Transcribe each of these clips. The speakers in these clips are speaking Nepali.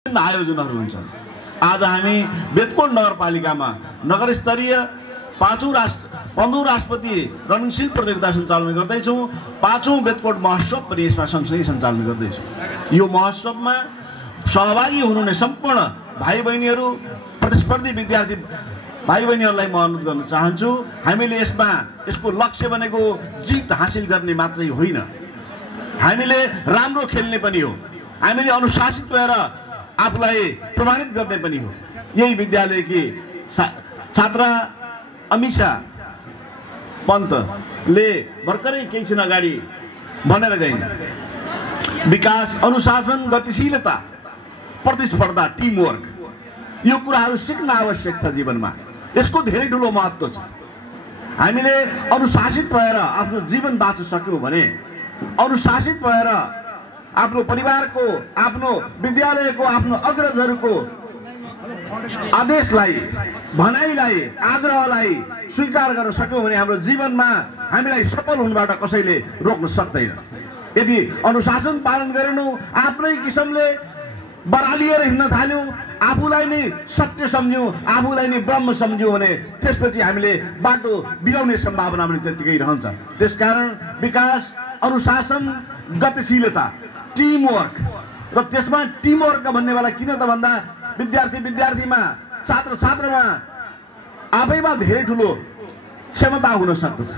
आयोजनहरू हुन्छन्। आज हामी बेतकोट नगरपालिकामा नगर स्तरीय 15औं राष्ट्रपति रणशील प्रतियोगिता सञ्चालन गर्दैछौँ। 5औं बेतकोट महोत्सव पनि यसमा सँगसँगै सञ्चालन गर्दैछौँ। यो महोत्सवमा सहभागी हुनुहुने सम्पूर्ण भाइ बहिनीहरू, प्रतिस्पर्धी विद्यार्थी भाइ बहिनीहरूलाई म अनुरोध गर्न चाहन्छु, हामीले यसको लक्ष्य भनेको जित हासिल गर्ने मात्रै होइन, हामीले राम्रो खेल्ने पनि हो, हामीले अनुशासित भएर आफूलाई प्रमाणित गर्ने पनि हो। यही विद्यालयकी छात्रा अमिषा पन्तले भर्खरै केही क्षण अगाडि भनेर गइन्, विकास, अनुशासन, गतिशीलता, प्रतिस्पर्धा, टिमवर्क, यो कुराहरू सिक्न आवश्यक छ जीवनमा। यसको धेरै ठुलो महत्त्व छ। हामीले अनुशासित भएर आफ्नो जीवन बाँच्न सक्यौँ भने, अनुशासित भएर आफ्नो परिवारको, आफ्नो विद्यालयको, आफ्नो अग्रजहरूको आदेशलाई, भनाइलाई, आग्रहलाई स्वीकार गर्न सक्यौँ भने हाम्रो जीवनमा हामीलाई सफल हुनबाट कसैले रोक्न सक्दैन। यदि अनुशासन पालन गरेनौँ, आफ्नै किसिमले बरालिएर हिँड्न थाल्यौँ, आफूलाई नै सत्य सम्झ्यौँ, आफूलाई नै ब्रह्म सम्झ्यौँ भने त्यसपछि हामीले बाटो बिराउने सम्भावना पनि त्यत्तिकै रहन्छ। त्यसकारण विकास, अनुशासन, गतिशीलता, टिमवर्क, र त्यसमा टिमवर्क भन्ने बेला किन त भन्दा विद्यार्थीमा, छात्र छात्रामा आफैमा धेरै ठुलो क्षमता हुन सक्दछ।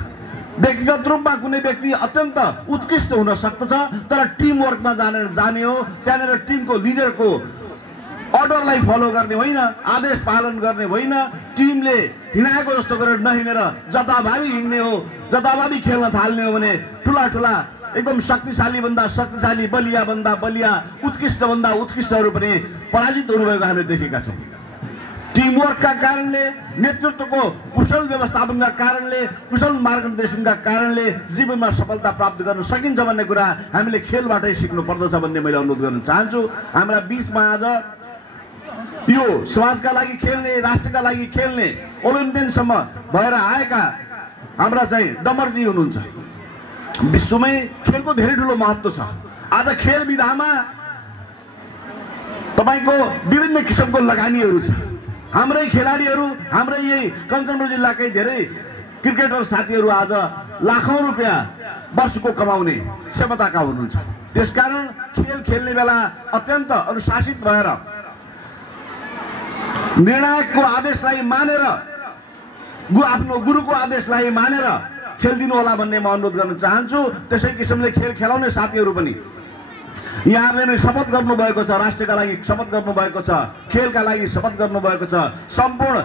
व्यक्तिगत रूपमा कुनै व्यक्ति अत्यन्त उत्कृष्ट हुन सक्दछ, तर टिमवर्कमा जाने हो, त्यहाँनिर टिमको लिडरको अर्डरलाई फलो गर्ने होइन, आदेश पालन गर्ने होइन, टिमले हिँडाएको जस्तो गरेर नहिँडेर जताभावी हिँड्ने हो, जताभावी खेल्न थाल्ने हो भने ठुला ठुला एकदम शक्तिशाली भन्दा शक्तिशाली, बलिया भन्दा बलिया, उत्कृष्ट भन्दा उत्कृष्टहरू पनि पराजित हुनुभएको हामीले देखेका छौँ। टिमवर्कका कारणले, नेतृत्वको कुशल व्यवस्थापनका कारणले, कुशल मार्गदर्शनका कारणले जीवनमा सफलता प्राप्त गर्न सकिन्छ भन्ने कुरा हामीले खेलबाटै सिक्नु पर्दछ भन्ने मैले अनुरोध गर्न चाहन्छु। हाम्रा बीचमा आज यो समाजका लागि खेल्ने, राष्ट्रका लागि खेल्ने, ओलम्पियनसम्म भएर आएका हाम्रा चाहिँ डमरजी हुनुहुन्छ। विश्वमै खेलको धेरै ठुलो महत्त्व छ। आज खेल विधामा तपाईको विभिन्न किसिमको लगानीहरू छ। हाम्रै खेलाडीहरू, हाम्रै यही कञ्चनपुर जिल्लाकै धेरै क्रिकेटर साथीहरू आज लाखौं रुपियाँ वर्षको कमाउने क्षमताका हुनुहुन्छ। त्यसकारण खेल खेल्ने बेला अत्यन्त अनुशासित भएर निर्णायकको आदेशलाई मानेर, आफ्नो गुरुको आदेशलाई मानेर खेलिदिनु होला भन्ने म अनुरोध गर्न चाहन्छु। त्यसै किसिमले खेल खेलाउने साथीहरू पनि यहाँहरूले नै शपथ गर्नुभएको छ, राष्ट्रका लागि शपथ गर्नुभएको छ, खेलका लागि शपथ गर्नुभएको छ, सम्पूर्ण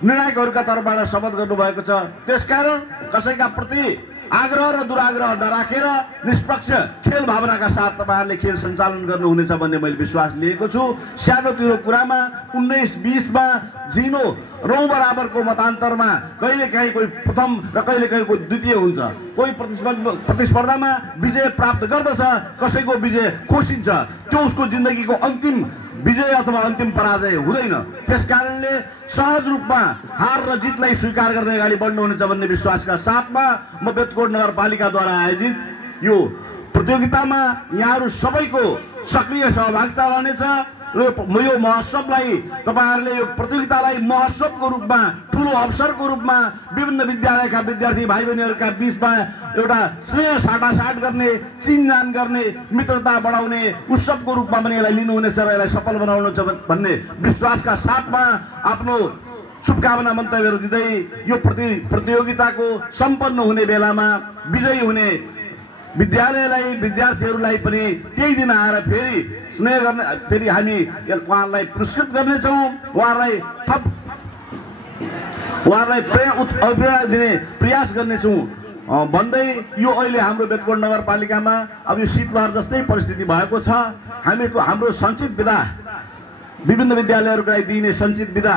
निर्णायकहरूका तर्फबाट शपथ गर्नुभएको छ। त्यसकारण कसैका प्रति आग्रह र दुराग्रह नराखेर निष्पक्ष खेल भावनाका साथ तपाईँहरूले खेल सञ्चालन गर्नुहुनेछ भन्ने मैले विश्वास लिएको छु। सानोतिनो कुरामा 19-20मा जिनो 9 बराबरको मतान्तरमा कहिलेकाहीँ कोही प्रथम र कहिलेकाहीँ कोही द्वितीय हुन्छ। कोही प्रतिस्पर्धामा विजय प्राप्त गर्दछ, कसैको विजय खोसिन्छ। त्यो उसको जिन्दगीको अन्तिम विजय अथवा अन्तिम पराजय हुँदैन। त्यसकारणले सहज रूपमा हार र जितलाई स्वीकार गर्दै अगाडि बढ्नुहुनेछ भन्ने विश्वासका साथमा म बेतकोट नगरपालिकाद्वारा आयोजित यो प्रतियोगितामा यहाँहरू सबैको सक्रिय सहभागिता रहनेछ र यो महोत्सवलाई तपाईँहरूले यो प्रतियोगितालाई महोत्सवको रूपमा, ठुलो अवसरको रूपमा विभिन्न विद्यालयका विद्यार्थी भाइ बहिनीहरूका बीचमा एउटा स्नेह साटासाट गर्ने, चिनजान गर्ने, मित्रता बढाउने उत्सवको रूपमा पनि यसलाई लिनुहुनेछ र यसलाई सफल बनाउनुहुन्छ भन्ने विश्वासका साथमा आफ्नो शुभकामना मन्तव्यहरू दिँदै यो प्रतियोगिताको सम्पन्न हुने बेलामा विजयी हुने विद्यालयलाई, विद्यार्थीहरूलाई पनि त्यही दिन आएर फेरि स्नेह गर्ने, फेरि हामी उहाँहरूलाई पुरस्कृत गर्नेछौँ, उहाँहरूलाई प्रेरणा दिने प्रयास गर्नेछौँ भन्दै यो अहिले हाम्रो बेतकोट नगरपालिकामा अब यो शीतलहर जस्तै परिस्थिति भएको छ। हाम्रो सञ्चित विधा, विभिन्न विद्यालयहरूका लागि दिइने सञ्चित विधा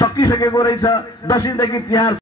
सकिसकेको रहेछ। दशैँदेखि तिहार